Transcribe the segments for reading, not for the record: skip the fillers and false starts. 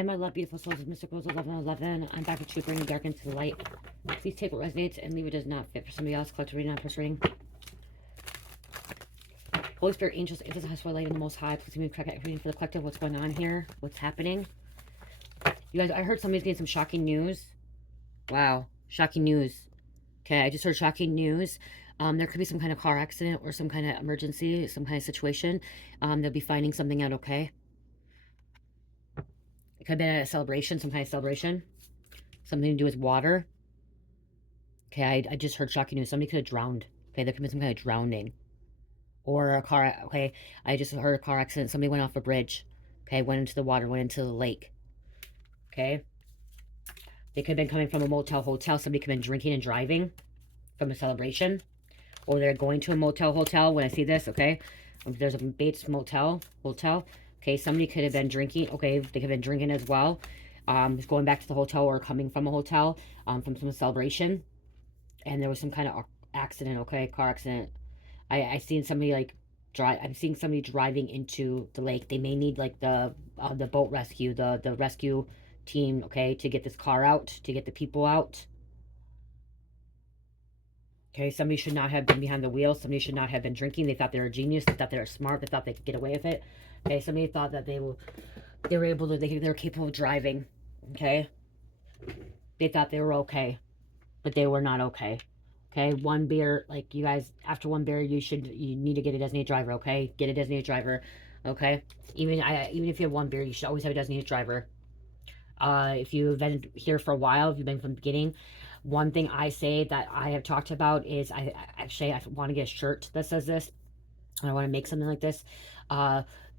Hi, my love, beautiful souls of Mysticals 1111. I'm back with you, bringing dark into the light. Please take what resonates and leave it does not fit for somebody else. Collective reading, non-personal reading. Holy Spirit, angels, angels, house for light in the Most High. Please give me a crack at reading for the collective. What's going on here? What's happening? You guys, I heard somebody's getting some shocking news. Wow, shocking news. Okay, I just heard shocking news. There could be some kind of car accident or some kind of emergency, some kind of situation. They'll be finding something out, okay? It could have been at a celebration, some kind of celebration. Something to do with water. Okay, I just heard shocking news. Somebody could have drowned. Okay, there could be some kind of drowning. Or a car, okay, I just heard a car accident. Somebody went off a bridge. Okay, went into the water, went into the lake. Okay. They could have been coming from a motel, hotel. Somebody could have been drinking and driving from a celebration. Or they're going to a motel, hotel when I see this, okay? There's a Bates motel, hotel. Okay, somebody could have been drinking. Okay, they could have been drinking as well. Going back to the hotel or coming from a hotel, from some celebration. And there was some kind of accident, okay? Car accident. I seen somebody like I'm seeing somebody driving into the lake. They may need like the boat rescue, the rescue team, okay, to get this car out, to get the people out. Okay, somebody should not have been behind the wheel. Somebody should not have been drinking. They thought they were a genius. They thought they were smart. They thought they could get away with it. Okay, somebody thought that they were able to, they were capable of driving. Okay, they thought they were okay, but they were not okay. Okay, one beer, like you guys, after one beer, you need to get a designated driver. Okay, get a designated driver. Okay, even if you have one beer, you should always have a designated driver. If you've been here for a while, if you've been from the beginning, one thing I say that I have talked about is I want to get a shirt that says this. I want to make something like this.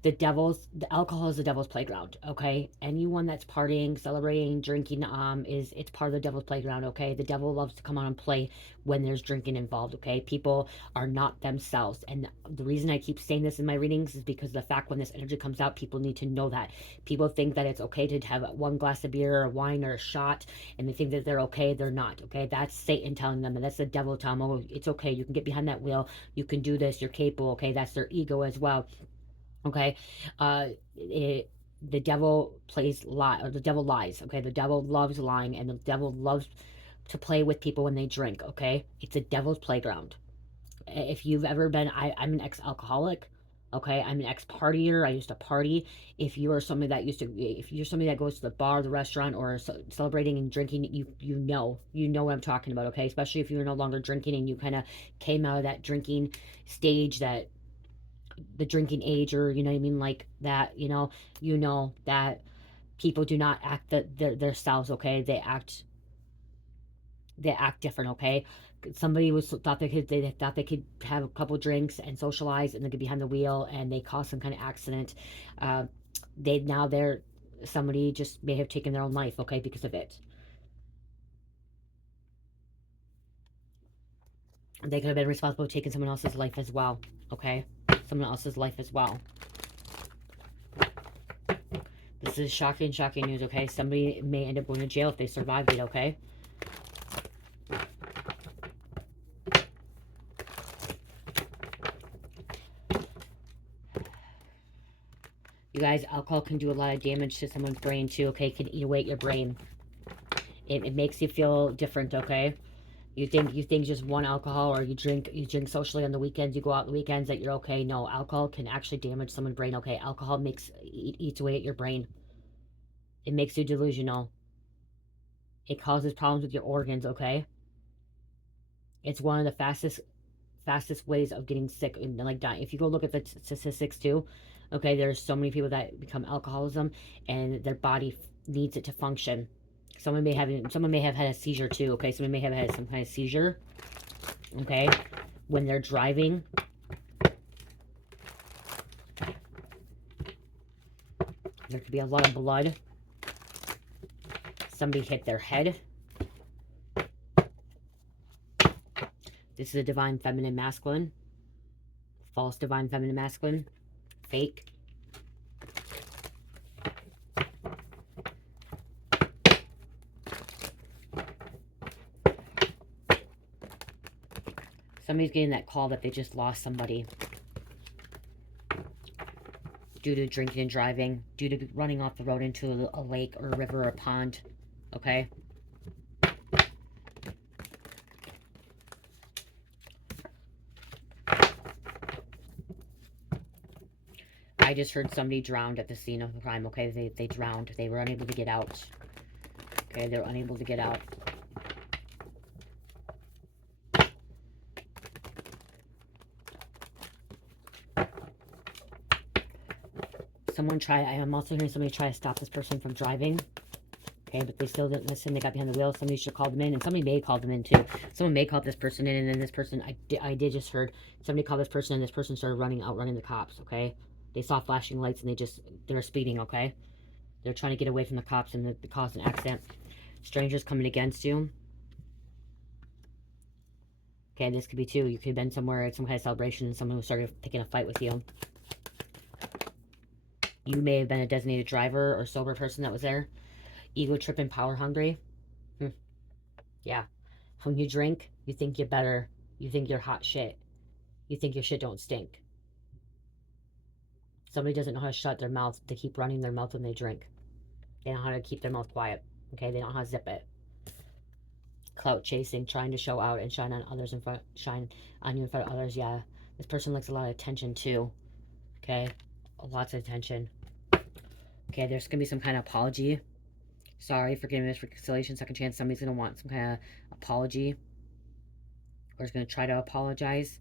The alcohol is the devil's playground, okay? Anyone that's partying, celebrating, drinking, it's part of the devil's playground, okay? The devil loves to come on and play when there's drinking involved, okay? People are not themselves. And the reason I keep saying this in my readings is because the fact when this energy comes out, people need to know that. People think that it's okay to have one glass of beer or wine or a shot, and they think that they're okay. They're not, okay? That's Satan telling them, and that's the devil telling them, oh, it's okay. You can get behind that wheel. You can do this. You're capable, okay? That's their ego as well. Okay, the devil plays lie, or the devil lies. Okay, the devil loves lying, and the devil loves to play with people when they drink. Okay, it's a devil's playground. If you've ever been, I'm an ex-alcoholic. Okay, I'm an ex-partier. I used to party. If you're somebody that goes to the bar, the restaurant, or celebrating and drinking, you know what I'm talking about. Okay, especially if you're no longer drinking and you kind of came out of that drinking stage, that the drinking age, or you know what I mean, like that, you know that people do not act their selves, okay? They act different, okay? Somebody thought they thought they could have a couple drinks and socialize and they get behind the wheel and they cause some kind of accident. They're somebody just may have taken their own life, okay, because of it. They could have been responsible for taking someone else's life as well, okay? Someone else's life as well. This is shocking news, okay? Somebody may end up going to jail if they survived it, okay? You guys, alcohol can do a lot of damage to someone's brain too, okay? It can eat away at your brain. It makes you feel different, okay? You think just one alcohol, or you drink socially on the weekends, you go out on the weekends, that you're okay. No, alcohol can actually damage someone's brain, okay? Alcohol eats away at your brain. It makes you delusional. It causes problems with your organs, okay? It's one of the fastest ways of getting sick and like dying. If you go look at the statistics too, okay, there's so many people that become alcoholism and their body needs it to function. Someone may have had a seizure too, okay? Someone may have had some kind of seizure, okay, when they're driving. There could be a lot of blood. Somebody hit their head. This is a divine feminine masculine. False divine feminine masculine. Fake. Somebody's getting that call that they just lost somebody. due to drinking and driving, due to running off the road into a lake or a river or a pond, okay? I just heard somebody drowned at the scene of the crime, okay? They drowned. They were unable to get out. Okay, they're unable to get out. I'm also hearing somebody try to stop this person from driving. Okay, but they still didn't listen. They got behind the wheel. Somebody should call them in, and somebody may call them in too. Someone may call this person in, and then this person, I did just heard somebody call this person, and this person started outrunning the cops. Okay, they saw flashing lights, and they were speeding. Okay, they're trying to get away from the cops, and they caused an accident. Strangers coming against you. Okay, this could be too. You could have been somewhere at some kind of celebration, and someone who started picking a fight with you. You may have been a designated driver or sober person that was there. Ego tripping, power hungry. Yeah. When you drink, you think you're better. You think you're hot shit. You think your shit don't stink. Somebody doesn't know how to shut their mouth. They keep running their mouth when they drink. They don't know how to keep their mouth quiet. Okay, they don't know how to zip it. Clout chasing, trying to show out and shine on others shine on you in front of others. Yeah, this person likes a lot of attention too. Okay, lots of attention. Okay, there's gonna be some kind of apology. Sorry, forgiveness, reconciliation, second chance. Somebody's gonna want some kind of apology, or is gonna try to apologize.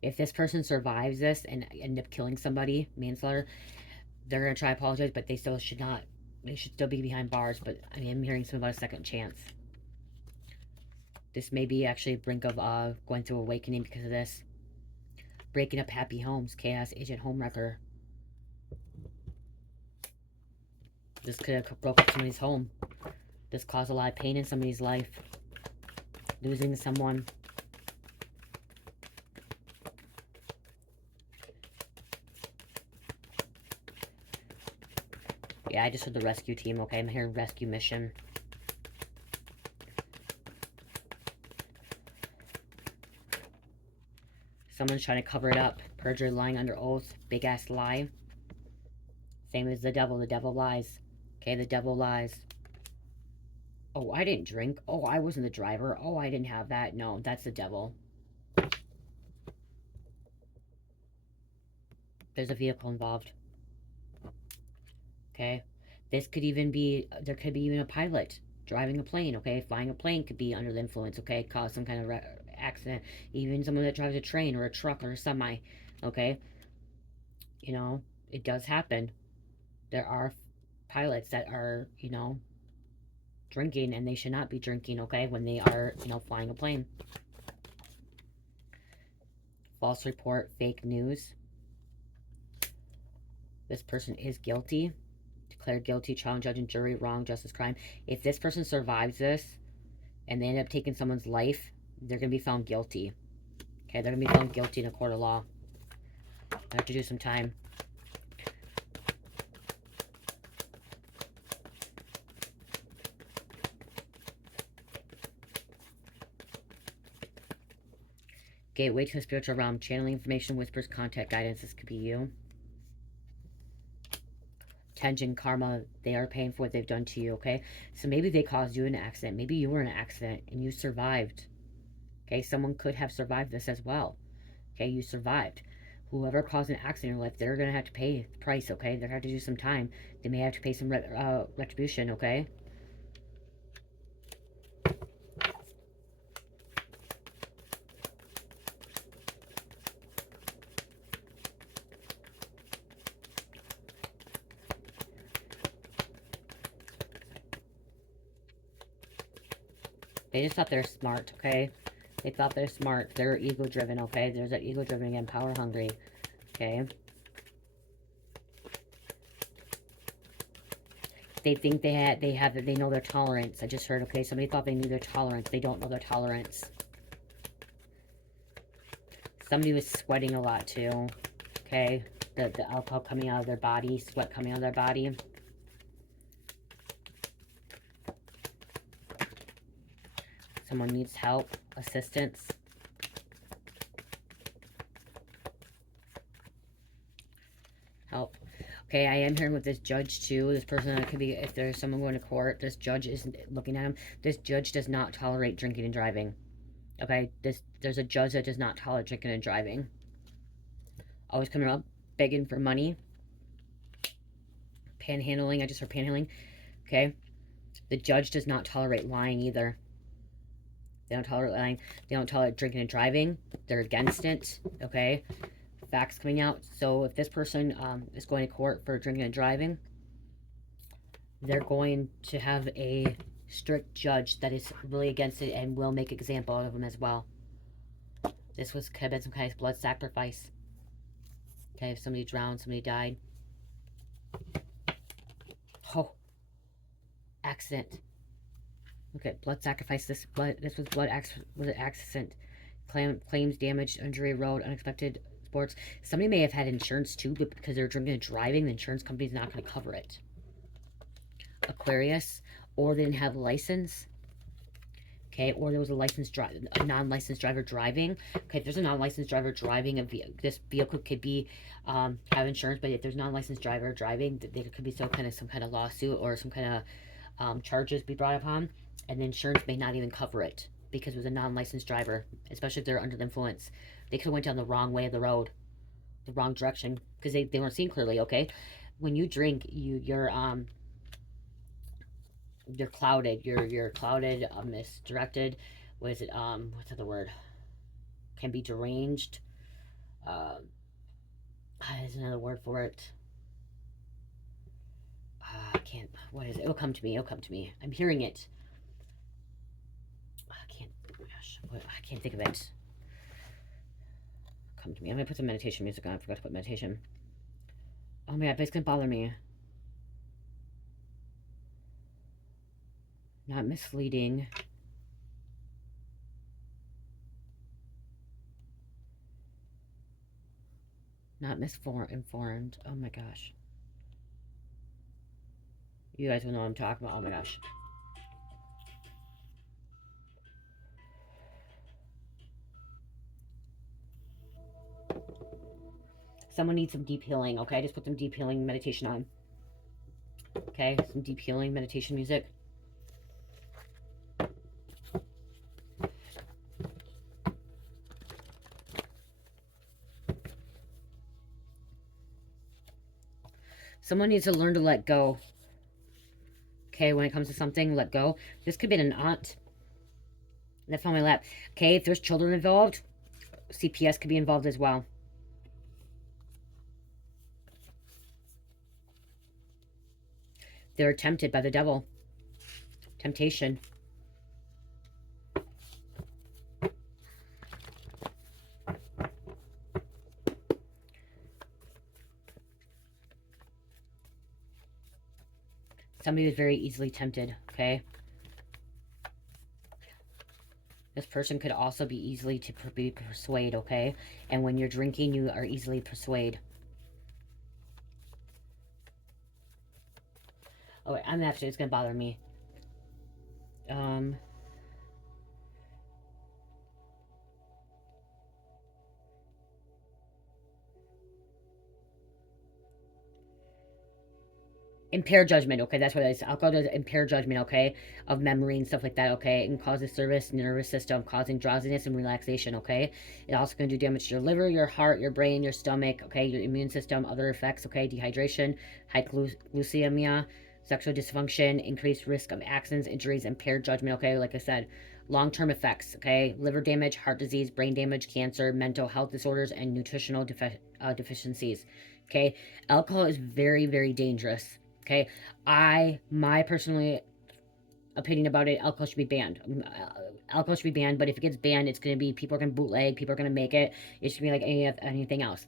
If this person survives this and end up killing somebody, manslaughter, they're going to try to apologize, but they still should not. They should still be behind bars. But I mean, I'm hearing something about a second chance. This may be actually a brink of going through awakening because of this. Breaking up happy homes. Chaos agent homewrecker. This could have broke up somebody's home. This caused a lot of pain in somebody's life. Losing someone. Yeah, I just heard the rescue team, okay? I'm hearing rescue mission. Someone's trying to cover it up. Perjury, lying under oath. Big ass lie. Same as the devil. The devil lies. Okay, the devil lies. Oh, I didn't drink. Oh, I wasn't the driver. Oh, I didn't have that. No, that's the devil. There's a vehicle involved. Okay. This could even be, there could be even a pilot driving a plane, okay? Flying a plane could be under the influence, okay? Cause some kind of accident. Even someone that drives a train or a truck or a semi, okay? You know, it does happen. There are pilots that are, you know, drinking, and they should not be drinking, okay? When they are, you know, flying a plane. False report, fake news. This person is guilty. Declared guilty, trial, judge, and jury, wrong, justice, crime. If this person survives this and they end up taking someone's life, they're going to be found guilty. Okay, they're going to be found guilty in a court of law. I have to do some time. Gateway to the spiritual realm. Channeling information, whispers, contact, guidance. This could be you. Tension, karma, they are paying for what they've done to you, okay? So maybe they caused you an accident. Maybe you were in an accident and you survived. Okay, someone could have survived this as well. Okay, you survived. Whoever caused an accident in your life, they're going to have to pay the price, okay? They're going to have to do some time. They may have to pay some retribution, okay? They just thought they're smart, okay? They thought they're smart. They're ego-driven, okay? There's that ego-driven again, power-hungry, okay? They think they know their tolerance. I just heard, okay, somebody thought they knew their tolerance. They don't know their tolerance. Somebody was sweating a lot too, okay? The alcohol coming out of their body, sweat coming out of their body. Someone needs help, assistance. Help. Okay, I am hearing with this judge too. This person, that could be, if there's someone going to court, this judge isn't looking at him. This judge does not tolerate drinking and driving. Okay, there's a judge that does not tolerate drinking and driving. Always coming up begging for money. Panhandling. I just heard panhandling. Okay, the judge does not tolerate lying either. They don't tolerate lying. They don't tolerate drinking and driving. They're against it. Okay, facts coming out. So if this person is going to court for drinking and driving, they're going to have a strict judge that is really against it and will make example of them as well. This could have been some kind of blood sacrifice. Okay, if somebody drowned, somebody died. Oh, accident. Okay, blood sacrifice. This was blood was an accident. Claims damage, injury, road, unexpected sports. Somebody may have had insurance too, but because they're drinking and driving, the insurance company's not going to cover it. Aquarius, or they didn't have a license. Okay, or there was a non-licensed driver driving. Okay, if there's a non-licensed driver driving this vehicle could be have insurance, but if there's non-licensed driver driving, there could be some kind of lawsuit or some kind of charges be brought upon, and the insurance may not even cover it because it was a non-licensed driver, especially if they're under the influence. They could have went down the wrong way of the road, the wrong direction, because they weren't seeing clearly. Okay, when you drink, you're clouded. You're clouded, misdirected. What is it? What's the other word? Can be deranged. There's another word for it. I can't. What is it? It'll come to me. It'll come to me. I'm hearing it. I can't. Gosh, I can't think of it. Come to me. I'm gonna put some meditation music on. I forgot to put meditation. Oh my god, but it's gonna bother me. Not misleading. Not misinformed. Oh my gosh. You guys will know what I'm talking about. Oh my gosh. Someone needs some deep healing, okay? Just put some deep healing meditation on. Okay? Some deep healing meditation music. Someone needs to learn to let go. Okay, when it comes to something, let go. This could be an aunt that fell on my lap. Okay, if there's children involved, CPS could be involved as well. They're tempted by the devil. Temptation. Somebody was very easily tempted, okay? This person could also be easily to be persuaded, okay? And when you're drinking, you are easily persuaded. Oh, wait, I'm actually, it's gonna bother me. Impair judgment, okay? That's what it is. Alcohol does impair judgment, okay? Of memory and stuff like that, okay? And causes service nervous system, causing drowsiness and relaxation, okay? It also can do damage to your liver, your heart, your brain, your stomach, okay? Your immune system, other effects, okay? Dehydration, hypoglycemia, sexual dysfunction, increased risk of accidents, injuries, impaired judgment, okay? Like I said, long-term effects, okay? Liver damage, heart disease, brain damage, cancer, mental health disorders, and nutritional deficiencies, okay? Alcohol is very, very dangerous. Okay, my personally opinion about it, alcohol should be banned. Alcohol should be banned, but if it gets banned, it's going to be, people are going to bootleg, people are going to make it. It should be like anything else.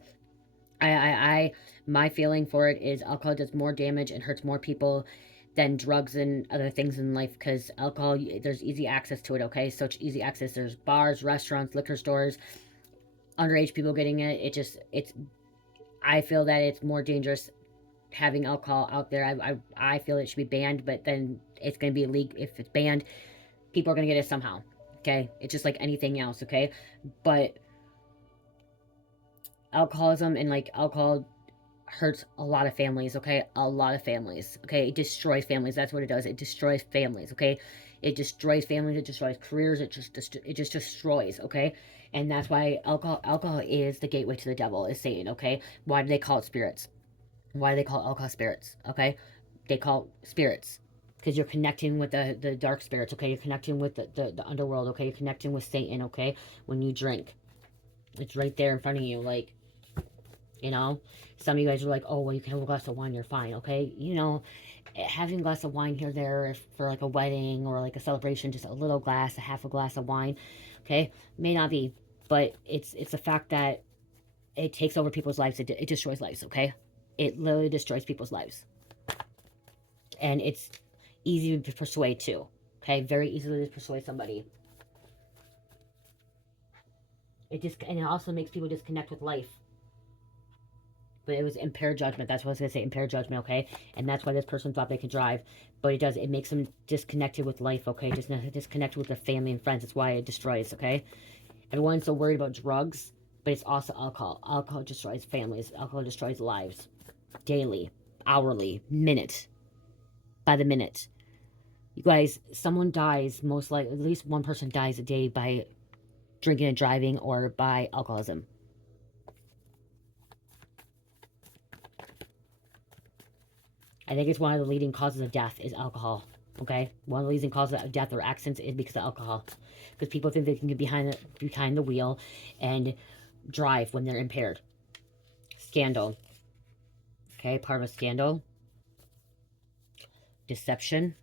My feeling for it is alcohol does more damage and hurts more people than drugs and other things in life, because alcohol, there's easy access to it, okay? Such easy access. There's bars, restaurants, liquor stores, underage people getting it. I feel that it's more dangerous having alcohol out there. I feel it should be banned, but then it's going to be illegal. If it's banned, people are going to get it somehow, okay? It's just like anything else, okay? But alcoholism and like alcohol hurts a lot of families, okay? A lot of families, okay? It destroys families. That's what it does. It destroys families, okay? It destroys families. It destroys careers. It just destroys, okay? And that's why alcohol is the gateway to the devil, is Satan, okay? Why do they call it spirits? Why do they call alcohol spirits, okay? They call spirits because you're connecting with the dark spirits, okay? You're connecting with the underworld, okay? You're connecting with Satan, okay? When you drink, it's right there in front of you, like, you know, some of you guys are like, oh, well, you can have a glass of wine, you're fine, okay? You know, having a glass of wine here, there, if for like a wedding or like a celebration, just a little glass, a half a glass of wine, okay? May not be, but it's a fact that it takes over people's lives. It destroys lives, okay? It literally destroys people's lives. And it's easy to persuade too, okay? Very easily to persuade somebody. And it also makes people disconnect with life. But it was impaired judgment. That's what I was going to say, impaired judgment, okay? And that's why this person thought they could drive. But it makes them disconnected with life, okay? Just disconnected with their family and friends. That's why it destroys, okay? Everyone's so worried about drugs, but it's also alcohol. Alcohol destroys families. Alcohol destroys lives. Daily, hourly, minute, by the minute. You guys, someone dies, most likely, at least one person dies a day by drinking and driving or by alcoholism. I think it's one of the leading causes of death is alcohol. Okay, one of the leading causes of death or accidents is because of alcohol. Because people think they can get behind the wheel and drive when they're impaired. Scandal. Okay, part of a scandal. Deception.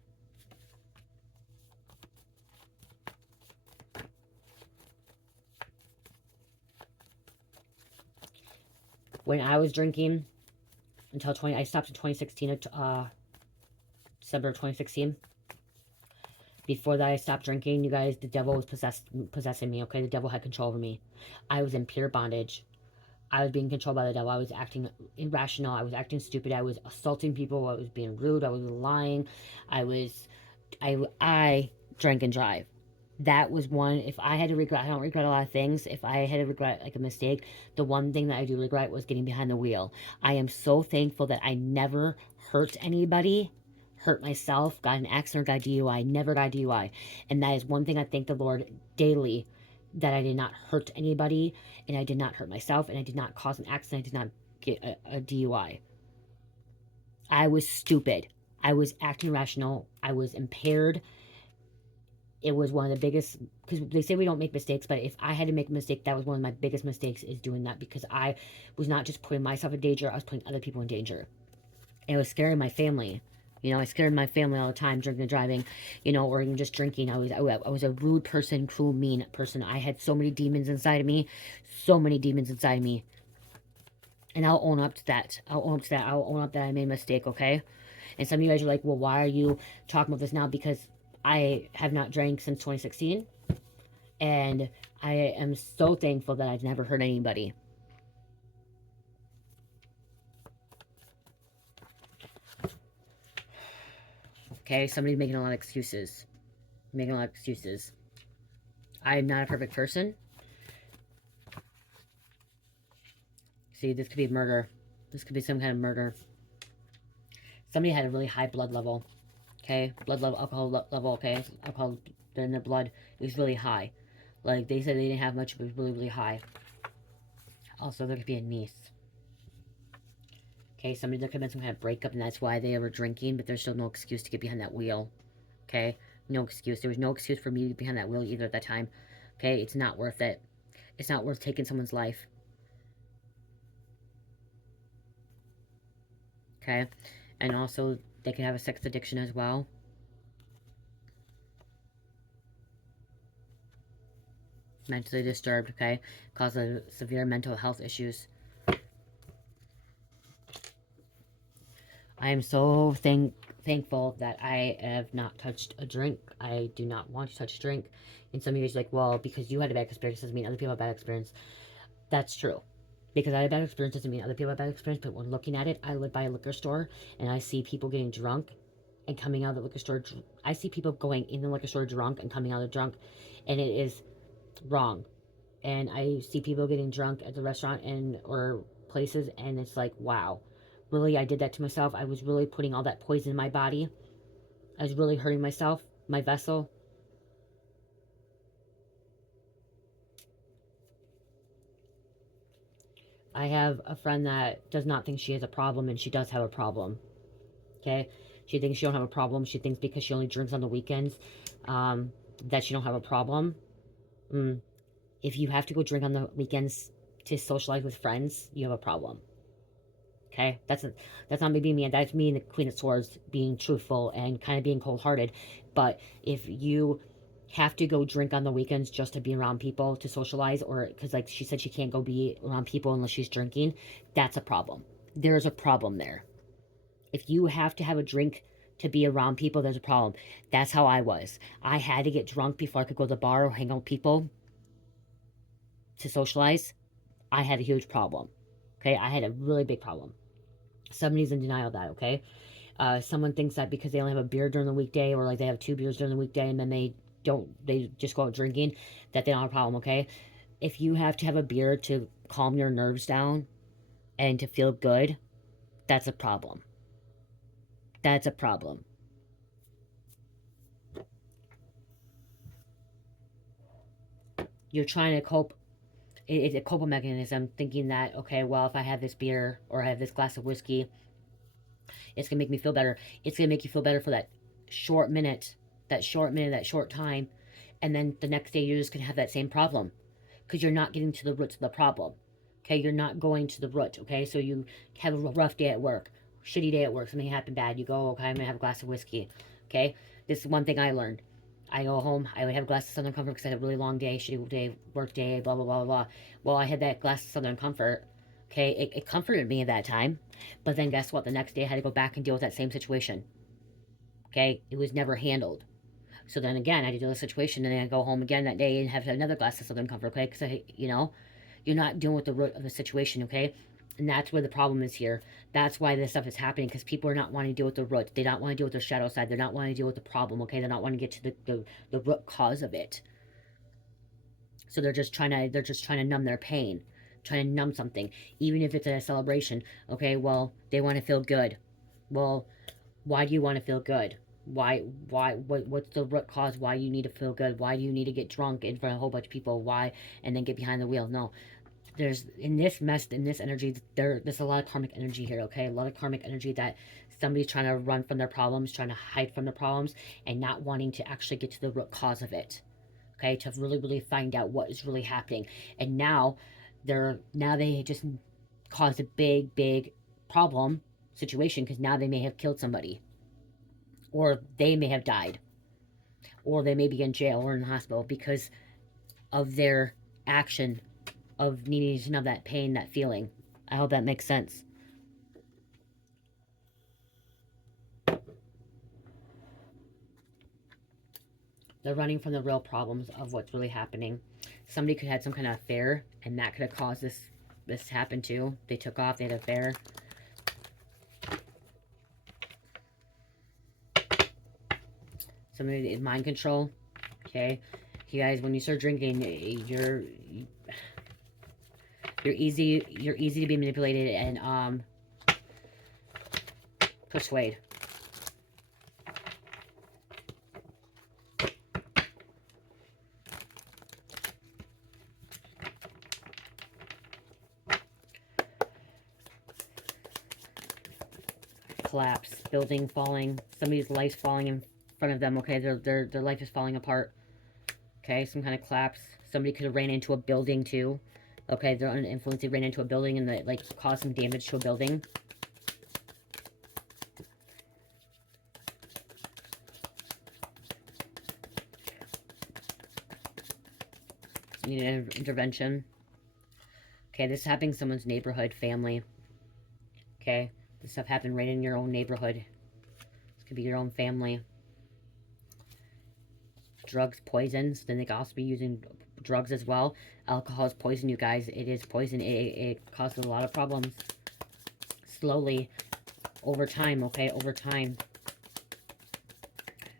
When I was drinking until I stopped in 2016, December of 2016. Before that, I stopped drinking, you guys, the devil was possessing me, okay? The devil had control over me. I was in pure bondage. I was being controlled by the devil. I was acting irrational. I was acting stupid. I was assaulting people. I was being rude. I was lying. I drank and drive. That was one. If I had to regret, I don't regret a lot of things. If I had to regret like a mistake, the one thing that I do regret was getting behind the wheel. I am so thankful that I never hurt anybody, hurt myself, got an accident, or got DUI. Never got DUI. And that is one thing I thank the Lord daily, that I did not hurt anybody, and I did not hurt myself, and I did not cause an accident. I did not get a DUI. I was stupid. I was acting irrational. I was impaired. It was one of the biggest, because they say we don't make mistakes, but if I had to make a mistake, that was one of my biggest mistakes, is doing that, because I was not just putting myself in danger, I was putting other people in danger. And it was scaring my family. You know, I scared my family all the time, drinking and driving, you know, or even just drinking. I was a rude person, cruel, mean person. I had so many demons inside of me, so many demons inside of me. And I'll own up to that. I'll own up that I made a mistake, okay? And some of you guys are like, well, why are you talking about this now? Because I have not drank since 2016. And I am so thankful that I've never hurt anybody. Okay, somebody's making a lot of excuses. Making a lot of excuses. I am not a perfect person. See, this could be murder. This could be some kind of murder. Somebody had a really high blood level. Okay, blood level, alcohol level. Okay, alcohol in their blood is really high. Like, they said they didn't have much, but it was really, really high. Also, there could be a niece. Okay, there could have been some kind of breakup, and that's why they were drinking, but there's still no excuse to get behind that wheel. Okay, no excuse. There was no excuse for me to get behind that wheel either at that time. Okay, it's not worth it. It's not worth taking someone's life. Okay, and also they could have a sex addiction as well. Mentally disturbed, okay, cause of severe mental health issues. I am so thankful that I have not touched a drink. I do not want to touch a drink. And some of you guys are like, well, because you had a bad experience doesn't mean other people have a bad experience. That's true. Because I had a bad experience doesn't mean other people have a bad experience. But when looking at it, I live by a liquor store, and I see people getting drunk and coming out of the liquor store. I see people going in the liquor store drunk and coming out of drunk, and it is wrong. And I see people getting drunk at the restaurant or places, and it's like, wow. Really, I did that to myself. I was really putting all that poison in my body. I was really hurting myself, my vessel. I have a friend that does not think she has a problem, and she does have a problem. Okay? She thinks she don't have a problem. She thinks because she only drinks on the weekends, that she don't have a problem. Mm. If you have to go drink on the weekends to socialize with friends, you have a problem. Okay, that's not me being mean. That's me and the Queen of Swords being truthful and kind of being cold hearted. But if you have to go drink on the weekends just to be around people to socialize, or because like she said she can't go be around people unless she's drinking, that's a problem. There's a problem there. If you have to have a drink to be around people, there's a problem. That's how I was. I had to get drunk before I could go to the bar or hang out with people to socialize. I had a huge problem. Okay, I had a really big problem. Somebody's in denial of that. Okay, someone thinks that because they only have a beer during the weekday, or like they have 2 beers during the weekday, and then they just go out drinking, that they don't have a problem. Okay, if you have to have a beer to calm your nerves down and to feel good, that's a problem. That's a problem. You're trying to cope. It's a coping mechanism, thinking that, okay, well, if I have this beer or I have this glass of whiskey, it's gonna make me feel better. It's gonna make you feel better for that short minute, that short time, and then the next day you're just gonna have that same problem because you're not getting to the root of the problem. Okay, you're not going to the root. Okay, so you have a rough day at work, shitty day at work, something happened bad. You go, okay, I'm gonna have a glass of whiskey. Okay, this is one thing I learned. I go home, I would have a glass of Southern Comfort because I had a really long day, shitty day, work day, blah, blah, blah, blah. Well, I had that glass of Southern Comfort. Okay, it comforted me at that time. But then guess what? The next day I had to go back and deal with that same situation. Okay, it was never handled. So then again, I had to deal with the situation, and then I go home again that day and have another glass of Southern Comfort. Okay, because you're not dealing with the root of the situation. Okay, and that's where the problem is here. That's why this stuff is happening, because people are not wanting to deal with the root. They don't want to deal with their shadow side. They're not wanting to deal with the problem. Okay, they're not wanting to get to the root cause of it. So they're just trying to numb their pain, trying to numb something, even if it's a celebration. Okay, well, they want to feel good. Well, why do you want to feel good? What's the root cause? Why you need to feel good? Why do you need to get drunk in front of a whole bunch of people? Why? And then get behind the wheel? No, there's in this mess, in this energy, there's a lot of karmic energy here. Okay, a lot of karmic energy that somebody's trying to run from their problems, trying to hide from their problems, and not wanting to actually get to the root cause of it. Okay, to really really find out what is really happening. And now they just caused a big problem situation, because now they may have killed somebody, or they may have died, or they may be in jail or in the hospital because of their action of needing to know that pain, that feeling. I hope that makes sense. They're running from the real problems of what's really happening. Somebody could have had some kind of affair, and that could have caused this to happen too. They took off, they had an affair. Somebody in mind control. Okay, you guys, when you start drinking, you're easy to be manipulated and persuade. Collapse, building falling, somebody's life's falling in front of them. Okay, their life is falling apart. Okay, some kind of collapse. Somebody could have ran into a building too. Okay, they're under influence. They ran into a building and they like caused some damage to a building. Need an intervention. Okay, this is happening in someone's neighborhood, family. Okay, this stuff happened right in your own neighborhood. This could be your own family. Drugs, poisons. Then they could also be using drugs as well. Alcohol is poison, you guys. It is poison. It causes a lot of problems. Slowly, over time, okay? Over time.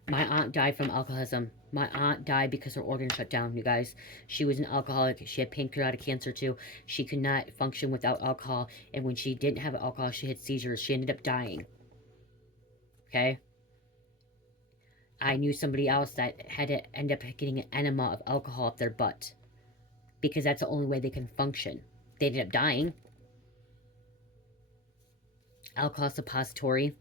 My aunt died from alcoholism. My aunt died because her organs shut down, you guys. She was an alcoholic. She had pancreatic cancer too. She could not function without alcohol. And when she didn't have alcohol, she had seizures. She ended up dying. Okay? I knew somebody else that had to end up getting an enema of alcohol up their butt. Because that's the only way they can function. They ended up dying. Alcohol suppository.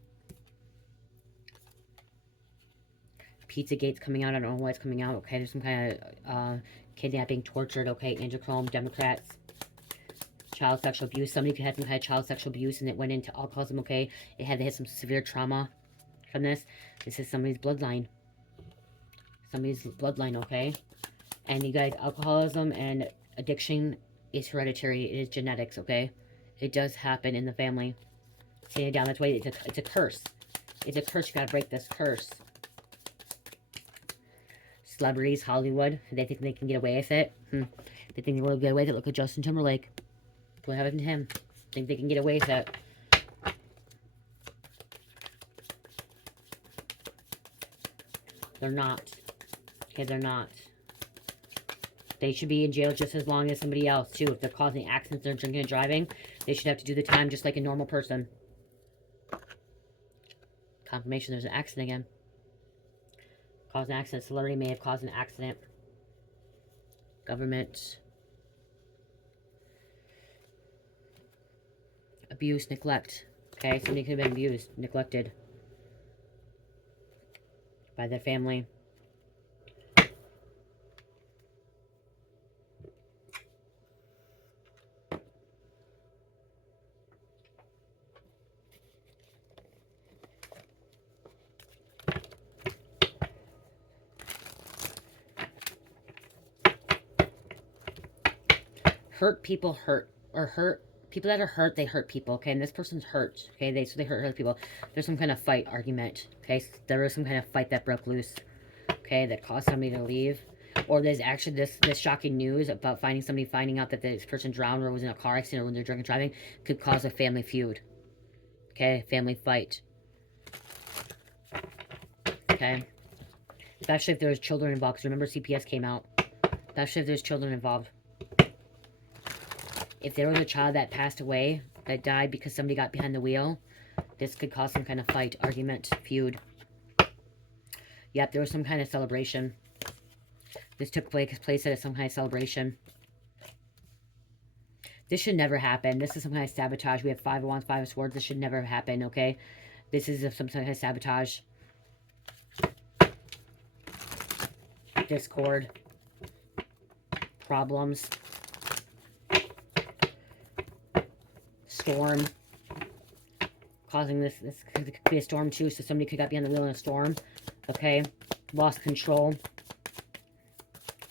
Pizzagate's coming out. I don't know why it's coming out. Okay, there's some kind of kidnapping, tortured. Okay, Angiochrome, Democrats. Child sexual abuse. Somebody could have some kind of child sexual abuse and it went into alcoholism. Okay, it had to hit some severe trauma from this. This is somebody's bloodline. Somebody's bloodline, okay? And you guys, alcoholism and addiction is hereditary. It is genetics, okay? It does happen in the family. See it down. That's why it's a curse. It's a curse. You gotta break this curse. Celebrities, Hollywood, they think they can get away with it. They think they will get away with it. Look at Justin Timberlake. What happened to him? Think they can get away with it. They're not. Okay, they're not. They should be in jail just as long as somebody else, too. If they're causing accidents, they're drinking and driving, they should have to do the time just like a normal person. Confirmation there's an accident again. Caused an accident. Celebrity may have caused an accident. Government. Abuse, neglect. Okay, somebody could have been abused, neglected by their family. Hurt people hurt, or hurt people that are hurt, they hurt people, okay? And this person's hurt, okay? So they hurt other people. There's some kind of fight, argument, okay? So there was some kind of fight that broke loose, okay, that caused somebody to leave. Or there's actually this shocking news about finding out that this person drowned or was in a car accident or when they're drunk and driving could cause a family feud, okay? Family fight, okay? Especially if there's children involved, because remember CPS came out. Especially if there's children involved. If there was a child that passed away, that died because somebody got behind the wheel, this could cause some kind of fight, argument, feud. Yep, there was some kind of celebration. This took place at some kind of celebration. This should never happen. This is some kind of sabotage. We have 5 of Wands, 5 of Swords. This should never happen, okay? This is some kind of sabotage. Discord. Problems. Storm. Causing this could be a storm too, so somebody could get behind the wheel in a storm. Okay. Lost control.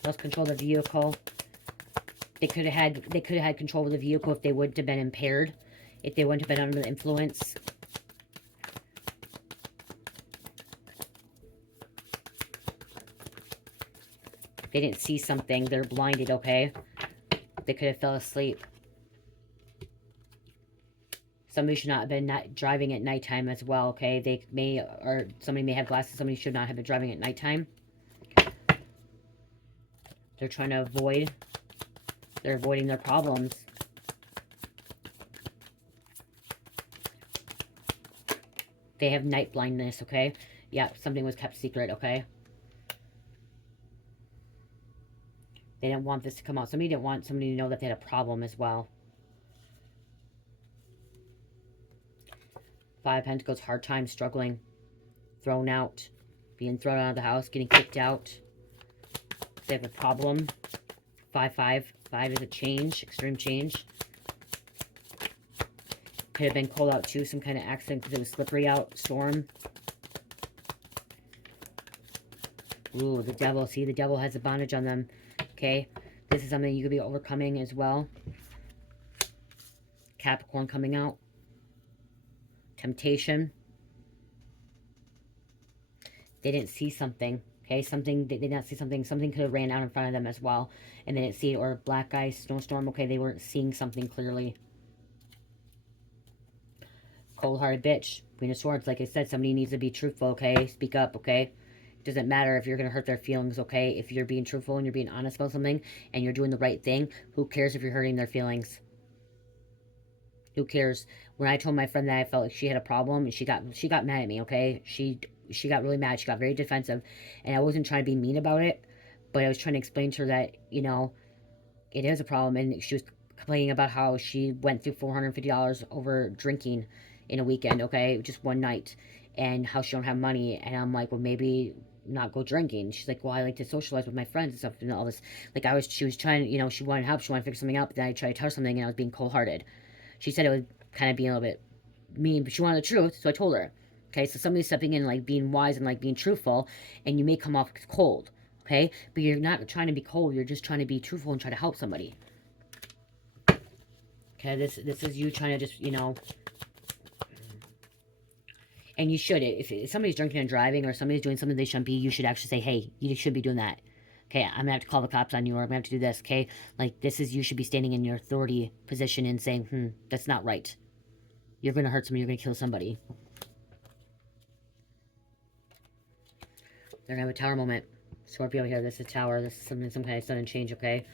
Lost control of the vehicle. They could have had control of the vehicle if they wouldn't have been impaired. If they wouldn't have been under the influence. They didn't see something. They're blinded, okay? They could have fell asleep. Somebody should not have been driving at nighttime as well, okay? They may, or somebody may have glasses. Somebody should not have been driving at nighttime. They're trying to avoid. They're avoiding their problems. They have night blindness, okay? Yeah, something was kept secret, okay? They didn't want this to come out. Somebody didn't want somebody to know that they had a problem as well. 5 of Pentacles, hard time, struggling, thrown out, being thrown out of the house, getting kicked out. They have a problem. 5 is a change, extreme change. Could have been called out too, some kind of accident because it was slippery out, storm. Ooh, the devil. See, the devil has a bondage on them. Okay, this is something you could be overcoming as well. Capricorn coming out. Temptation. They didn't see something. Okay, they did not see something. Something could have ran out in front of them as well. And they didn't see it. Or black ice, snowstorm. Okay, they weren't seeing something clearly. Cold-hearted bitch. Queen of Swords. Like I said, somebody needs to be truthful, okay? Speak up, okay? Doesn't matter if you're going to hurt their feelings, okay? If you're being truthful and you're being honest about something and you're doing the right thing, who cares if you're hurting their feelings? Who cares? When I told my friend that I felt like she had a problem, and she got mad at me, okay? She got really mad. She got very defensive, and I wasn't trying to be mean about it, but I was trying to explain to her that, you know, it is a problem. And she was complaining about how she went through $450 over drinking in a weekend, okay? Just one night. And how she don't have money. And I'm like, well, maybe not go drinking. She's like, well, I like to socialize with my friends and stuff and all this. Like, she was trying, you know, she wanted help. She wanted to figure something out. But then I tried to tell her something and I was being cold-hearted. She said it was kind of being a little bit mean, but she wanted the truth. So I told her. Okay, so somebody's stepping in, like, being wise and, like, being truthful, and you may come off cold. Okay, but you're not trying to be cold. You're just trying to be truthful and try to help somebody. Okay, this is you trying to just, you know, and you should. If somebody's drinking and driving, or somebody's doing something they shouldn't be, you should actually say, hey, you should be doing that. Okay, I'm gonna have to call the cops on you, or I'm gonna have to do this. Okay, like, this is, you should be standing in your authority position and saying, that's not right. You're gonna hurt somebody. You're gonna kill somebody. They're gonna have a tower moment. Scorpio here, this is tower. This is something, some kind of sudden change, okay?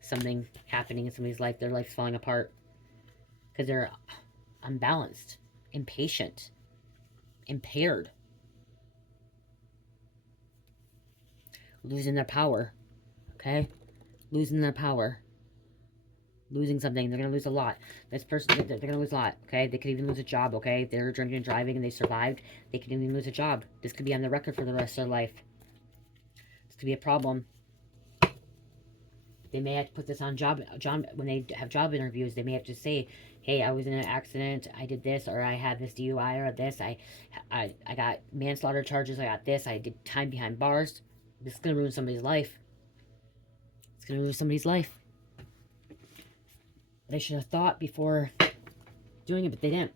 Something happening in somebody's life. Their life's falling apart. Because they're unbalanced, impatient, impaired. Losing their power, okay? Losing their power. Losing something. They're going to lose a lot. This person, they're going to lose a lot, okay? They could even lose a job, okay? If they're drinking and driving and they survived, they could even lose a job. This could be on the record for the rest of their life. This could be a problem. They may have to put this on job when they have job interviews. They may have to say, hey, I was in an accident, I did this, or I had this DUI, or this, I got manslaughter charges, I got this, I did time behind bars. This is going to ruin somebody's life. It's going to ruin somebody's life. They should have thought before doing it, but they didn't.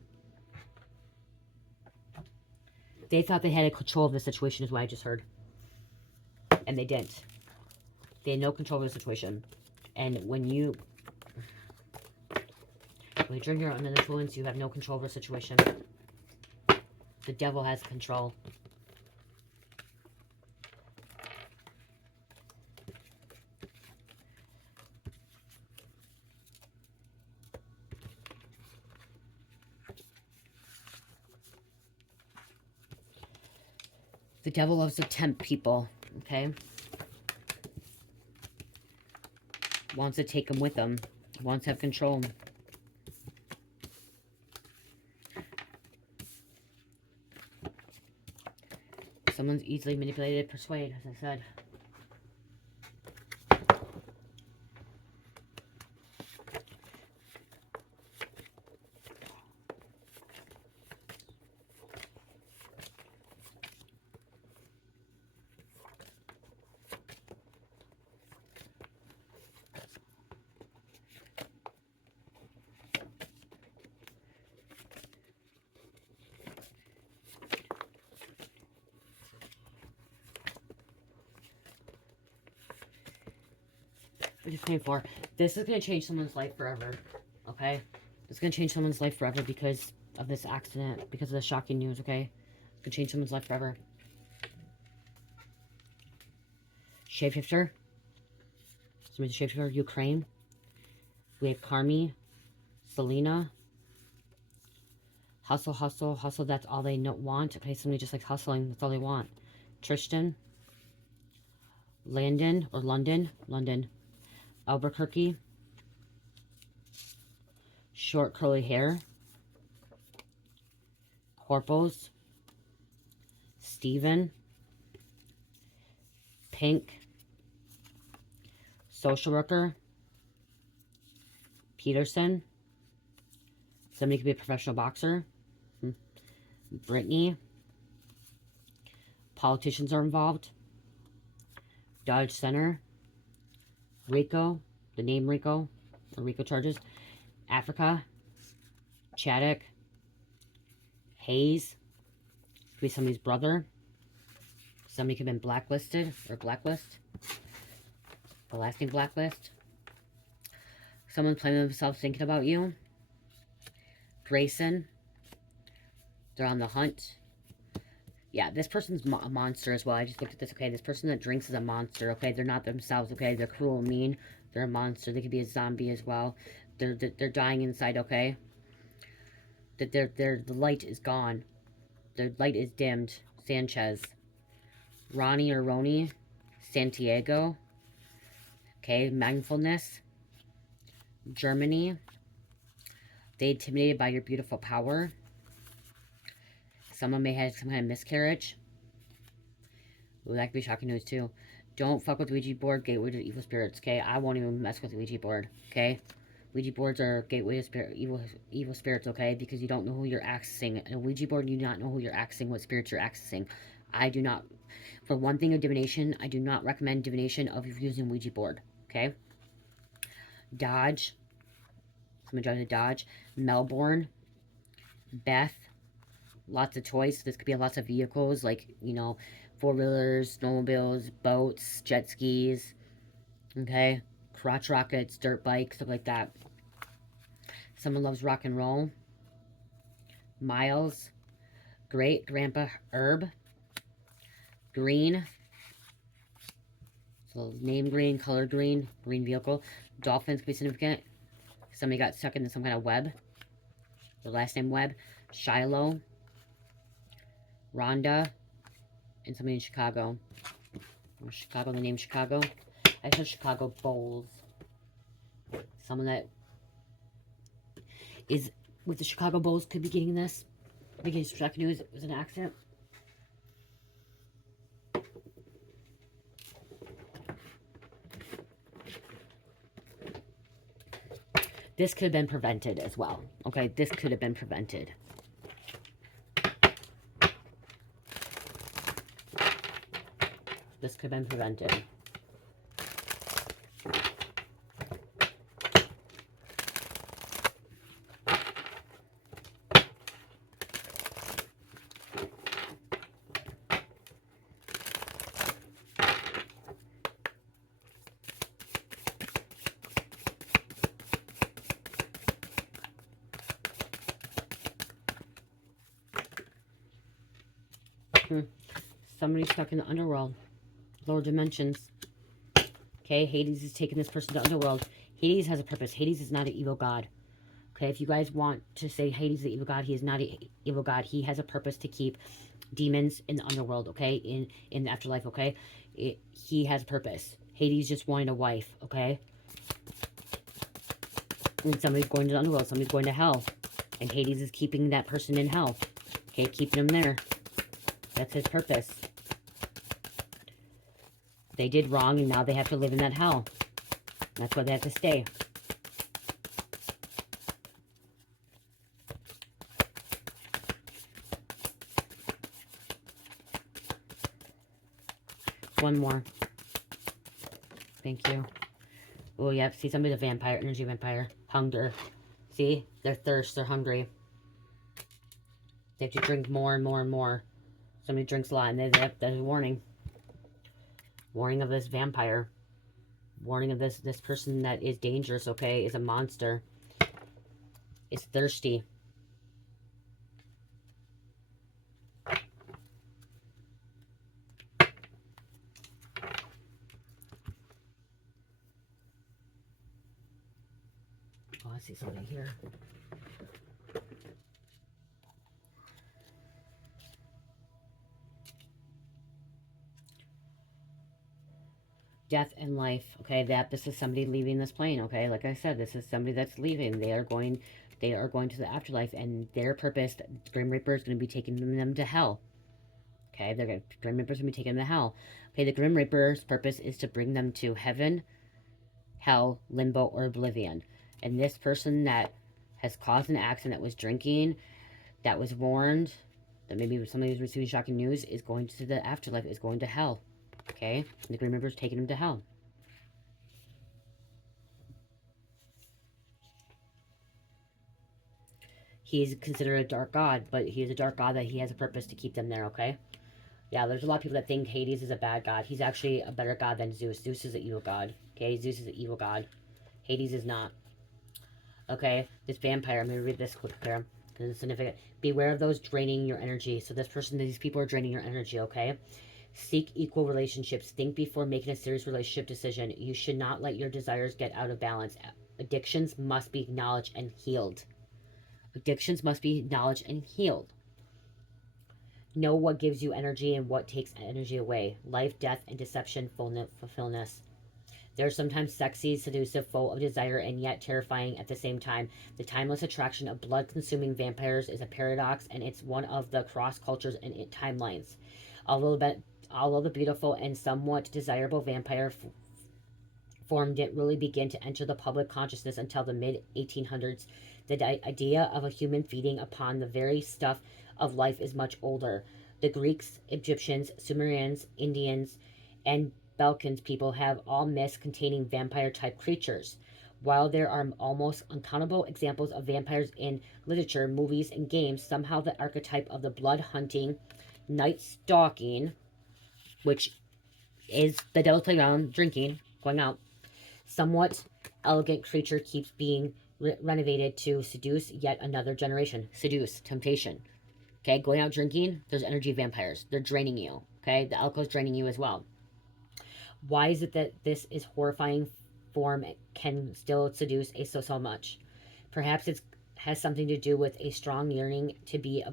They thought they had control of the situation, is what I just heard. And they didn't. They had no control of the situation. And when you drink your own influence, you have no control over the situation. The devil has control. The devil loves to tempt people, okay? Wants to take them with him. Wants to have control. Someone's easily manipulated, persuade, as I said. What are you praying for? This is going to change someone's life forever, okay? It's going to change someone's life forever because of this accident, because of the shocking news, okay? It's going to change someone's life forever. Shapeshifter. Somebody's a shapeshifter. Ukraine. We have Carmi. Selena. Hustle, hustle, hustle. That's all they want. Okay, somebody just likes hustling. That's all they want. Tristan. Landon or London. London. Albuquerque. Short curly hair. Corpos. Steven. Pink. Social worker. Peterson. Somebody could be a professional boxer. Brittany. Politicians are involved. Dodge Center. Rico. The name Rico. Or Rico charges. Africa. Chaddock. Hayes. Could be somebody's brother. Somebody could have been blacklisted or blacklist. The lasting blacklist. Someone playing themselves thinking about you. Grayson. They're on the hunt. Yeah, this person's a monster as well. I just looked at this, okay? This person that drinks is a monster, okay? They're not themselves, okay? They're cruel, mean. They're a monster. They could be a zombie as well. They're dying inside, okay? That the light is gone. Their light is dimmed. Sanchez. Ronnie or Roni. Santiago. Okay, mindfulness. Germany. They intimidated by your beautiful power. Someone may have some kind of miscarriage. Ooh, that could be shocking news too. Don't fuck with Ouija board, gateway to evil spirits, okay? I won't even mess with the Ouija board, okay? Ouija boards are gateway to evil spirits, okay? Because you don't know who you're accessing. And a Ouija board, you do not know who you're accessing, what spirits you're accessing. I do not, for one thing of divination, I do not recommend divination of using Ouija board, okay? Dodge. Someone drives a Dodge. Melbourne. Beth. Lots of toys. This could be lots of vehicles, like, you know, four-wheelers, snowmobiles, boats, jet skis, okay? Crotch rockets, dirt bikes, stuff like that. Someone loves rock and roll. Miles. Great Grandpa Herb. Green. So name green, color green, green vehicle. Dolphins could be significant. Somebody got stuck in some kind of web. The last name Webb. Shiloh. Rhonda. And somebody in Chicago. Chicago, the name Chicago. I heard Chicago Bulls. Someone that is with the Chicago Bulls could be getting this. Because Chicago News, it was an accident. This could have been prevented as well. Okay, this could have been prevented. This could have been prevented. Somebody stuck in the underworld. Lower dimensions. Okay, Hades is taking this person to the underworld. Hades has a purpose. Hades is not an evil god. Okay, if you guys want to say Hades is the evil god, he is not an evil god. He has a purpose to keep demons in the underworld, okay? In the afterlife, okay? He has a purpose. Hades just wanted a wife, okay? And somebody's going to the underworld. Somebody's going to hell. And Hades is keeping that person in hell. Okay, keeping him there. That's his purpose. They did wrong, and now they have to live in that hell. That's why they have to stay. One more. Thank you. Oh, yeah. See, somebody's a vampire, energy vampire. Hunger. See? They're thirst. They're hungry. They have to drink more and more and more. Somebody drinks a lot, and there's a warning. Warning of this vampire. Warning of this person that is dangerous, okay? Is a monster. Is thirsty. Oh, I see something here. Death and life, okay? This is somebody leaving this plane, okay? Like I said, this is somebody that's leaving. They are going to the afterlife, and their purpose, the Grim Reaper is going to be taking them to hell. Okay, Grim Reaper's going to be taking them to hell. Okay, the Grim Reaper's purpose is to bring them to heaven, hell, limbo, or oblivion. And this person that has caused an accident, that was drinking, that was warned, that maybe somebody was receiving shocking news, is going to the afterlife, is going to hell. Okay? And the Grim Reaper's taking him to hell. He's considered a dark god, but he is a dark god that he has a purpose to keep them there, okay? Yeah, there's a lot of people that think Hades is a bad god. He's actually a better god than Zeus. Zeus is an evil god. Okay, Zeus is an evil god. Hades is not. Okay, this vampire, I'm going to read this quick here. because it's significant. Beware of those draining your energy. So this person, these people are draining your energy, okay? Seek equal relationships. Think before making a serious relationship decision. You should not let your desires get out of balance. Addictions must be acknowledged and healed. Addictions must be acknowledged and healed. Know what gives you energy and what takes energy away. Life, death, and deception, fulfillment. They're sometimes sexy, seductive, full of desire, and yet terrifying at the same time. The timeless attraction of blood-consuming vampires is a paradox, and it's one of the cross cultures and timelines. Although the beautiful and somewhat desirable vampire form didn't really begin to enter the public consciousness until the mid-1800s, the idea of a human feeding upon the very stuff of life is much older. The Greeks, Egyptians, Sumerians, Indians, and Balkans people have all myths containing vampire-type creatures. While there are almost uncountable examples of vampires in literature, movies, and games, somehow the archetype of the blood-hunting, night-stalking, which is the devil's playground, drinking, going out, somewhat elegant creature keeps being renovated to seduce yet another generation. Seduce, temptation. Okay, going out drinking, there's energy vampires. They're draining you. Okay, the alcohol's draining you as well. Why is it that this is horrifying form can still seduce a so much? Perhaps it has something to do with a strong yearning to be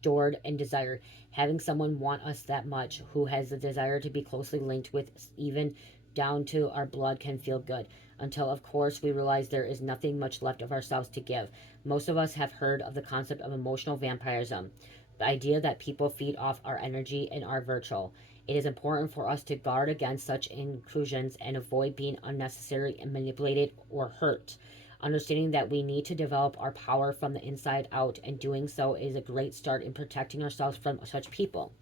adored and desired. Having someone want us that much who has the desire to be closely linked with, even down to our blood, can feel good. Until, of course, we realize there is nothing much left of ourselves to give. Most of us have heard of the concept of emotional vampirism, the idea that people feed off our energy and our virtue. It is important for us to guard against such intrusions and avoid being unnecessarily manipulated or hurt. Understanding that we need to develop our power from the inside out, and doing so is a great start in protecting ourselves from such people.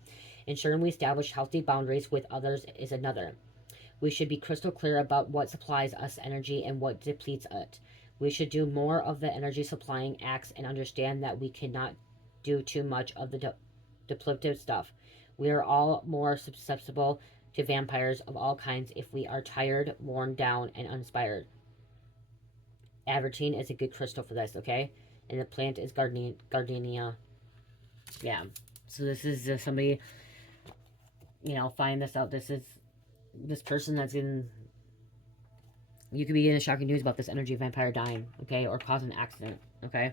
Ensuring we establish healthy boundaries with others is another. We should be crystal clear about what supplies us energy and what depletes it. We should do more of the energy supplying acts and understand that we cannot do too much of the depletive stuff. We are all more susceptible to vampires of all kinds if we are tired, worn down, and uninspired. Avertine is a good crystal for this, okay? And the plant is gardenia. Yeah. So this is somebody, find this out. This is this person that's in. You could be getting shocking news about this energy vampire dying, okay? Or causing an accident, okay?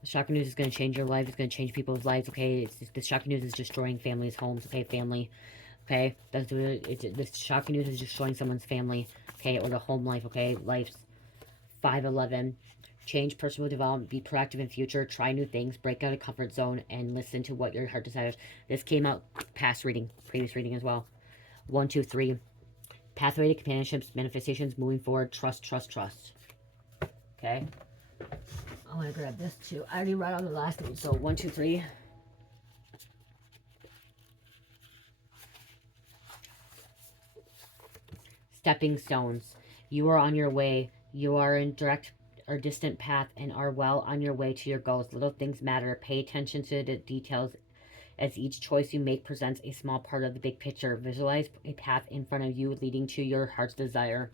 The shocking news is going to change your life. It's going to change people's lives, okay? The shocking news is destroying families, homes, okay? Family, okay? That's the shocking news is destroying someone's family, okay? Or the home life, okay? Life's 511. Change, personal development, be proactive in future, try new things, break out of comfort zone, and listen to what your heart desires. This came out past reading, previous reading as well. 1, 2, 3. Pathway to companionships, manifestations, moving forward, trust, trust, trust. Okay? I want to grab this too. I already read on the last one, so 1, 2, 3. Stepping stones. You are on your way. You are in direct or distant path and are well on your way to your goals. Little things matter. Pay attention to the details, as each choice you make presents a small part of the big picture. Visualize a path in front of you leading to your heart's desire.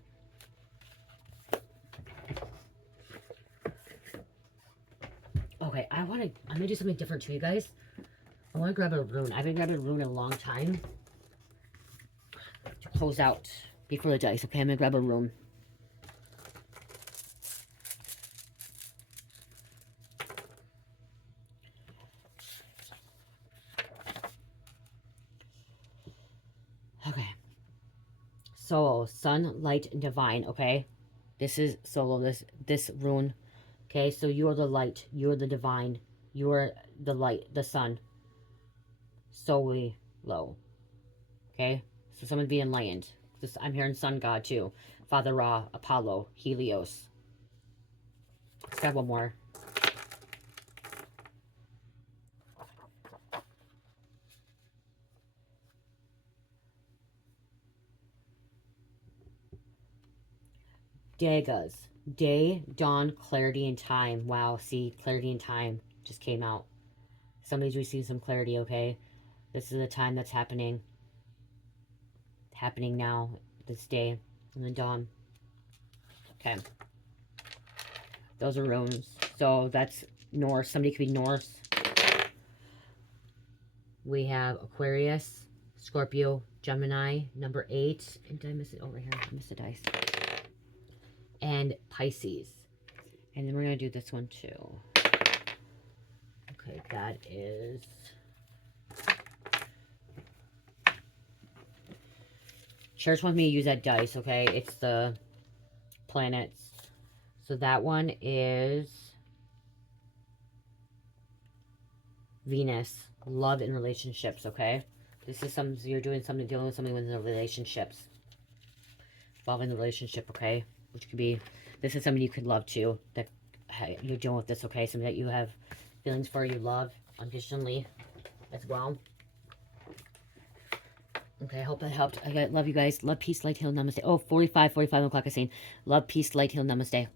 Okay, I'm gonna do something different too, you guys. I want to grab a rune. I haven't grabbed a rune in a long time to close out before the dice. Okay, I'm gonna grab a rune. Okay. Soul, sun, light, and divine, okay? This is solo, this rune. Okay, so you are the light, you are the divine, you are the light, the sun. Solely low. Okay? So someone be enlightened. I'm hearing sun god too. Father Ra, Apollo, Helios. Let's grab one more. Dagas. Day, dawn, clarity, and time. Wow, see, clarity and time just came out. Somebody's receiving some clarity, okay? This is the time that's happening. happening now, this day, in the dawn. Okay. Those are runes. So that's Norse. Somebody could be Norse. We have Aquarius, Scorpio, Gemini, number 8. And did I miss it? Oh, right here. I missed a dice. And Pisces. And then we're going to do this one too. Okay, that is... Church wants me to use that dice, okay? It's the planets. So that one is Venus. Love and relationships, okay? This is something, you're doing something, dealing with something within the relationships. Involving the relationship, okay? Which could be, this is somebody you could love too. That you're dealing with this, okay? Something that you have feelings for, you love unconditionally as well. Okay, I hope that helped. I love you guys. Love, peace, light, heal, namaste. Oh, 45 o'clock I saying. Love, peace, light, heal, namaste.